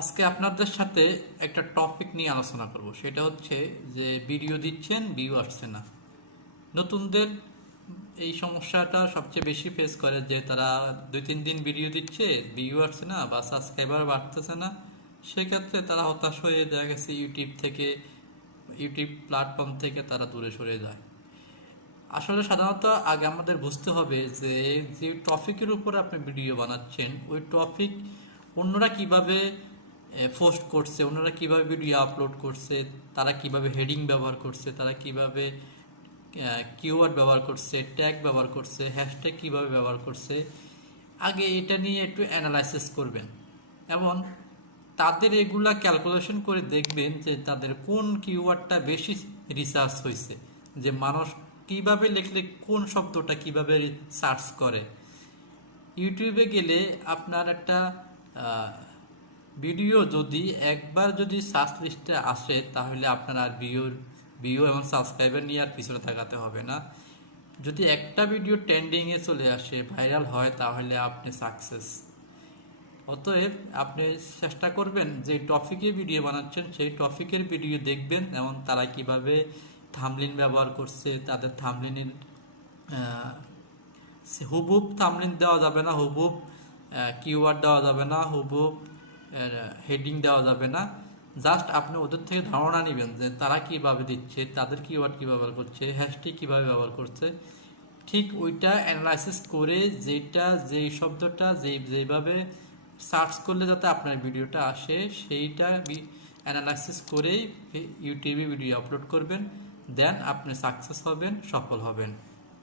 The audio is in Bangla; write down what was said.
আজকে আপনাদের সাথে একটা টপিক নিয়ে আলোচনা করব, সেটা হচ্ছে যে ভিডিও দিচ্ছেন, ভিউ আসছে না। নতুনদের এই সমস্যাটা সবচেয়ে বেশি ফেস করে যে তারা 2-3 দিন ভিডিও দিচ্ছে, ভিউ আসছে না বা সাবস্ক্রাইবার বাড়তেছে না। সেক্ষেত্রে তারা হতাশ হয়ে দেখা গেছে ইউটিউব প্ল্যাটফর্ম থেকে তারা দূরে সরে যায়। আসলে সাধারণত আগে আমাদের বুঝতে হবে যে যে টপিকের উপর আপনি ভিডিও বানাচ্ছেন ওই টপিক অন্যরা কিভাবে পোস্ট করছে, অন্যরা কিভাবে ভিডিও আপলোড করছে, তারা কিভাবে হেডিং ব্যবহার করছে, তারা কিভাবে কিওয়ার্ড ব্যবহার করছে, ট্যাগ ব্যবহার করছে, হ্যাশট্যাগ কিভাবে ব্যবহার করছে, আগে এটা নিয়ে একটু অ্যানালাইসিস করবেন এবং তাদের এগুলা ক্যালকুলেশন করে দেখবেন যে তাদের কোন কিওয়ার্ডটা বেশি রিসার্চ হয়েছে, যে মানুষ কিভাবে লিখলে কোন শব্দটা কিভাবে সার্চ করে। ইউটিউবে গেলে আপনার একটা ভিডিও যদি একবার যদি সার্চ লিস্টে আসে তাহলে আপনার আর ভিউ এবং সাবস্ক্রাইবার নিয়ে আর পিছনে তাকাতে হবে না। যদি একটা ভিডিও ট্রেন্ডিংয়ে চলে আসে, ভাইরাল হয়, তাহলে আপনি সাকসেস। অতএব আপনি চেষ্টা করবেন যে টপিকে ভিডিও বানাচ্ছেন সেই টপিকের ভিডিও দেখবেন এবং তারা কিভাবে থাম্বনেইল ব্যবহার করছে, তাদের থাম্বনেইলের হুবহুব থাম্বনেইল দেওয়া যাবে না, হুবহুব কিওয়ার্ড দেওয়া যাবে না, হুবহুব হেডিং দেওয়া যাবে না। জাস্ট আপনি ওদের থেকে ধারণা নেবেন যে তারা কিভাবে দিচ্ছে, তাদের কিওয়ার্ড কীভাবে ব্যবহার করছে, হ্যাশট্যাগ কীভাবে ব্যবহার করছে। ঠিক ওইটা অ্যানালাইসিস করে যেই শব্দটা যেভাবে সার্চ করলে যাতে আপনার ভিডিওটা আসে সেইটা অ্যানালাইসিস করেই ইউটিউবে ভিডিও আপলোড করবেন। দেন আপনি সাকসেস হবেন, সফল হবেন।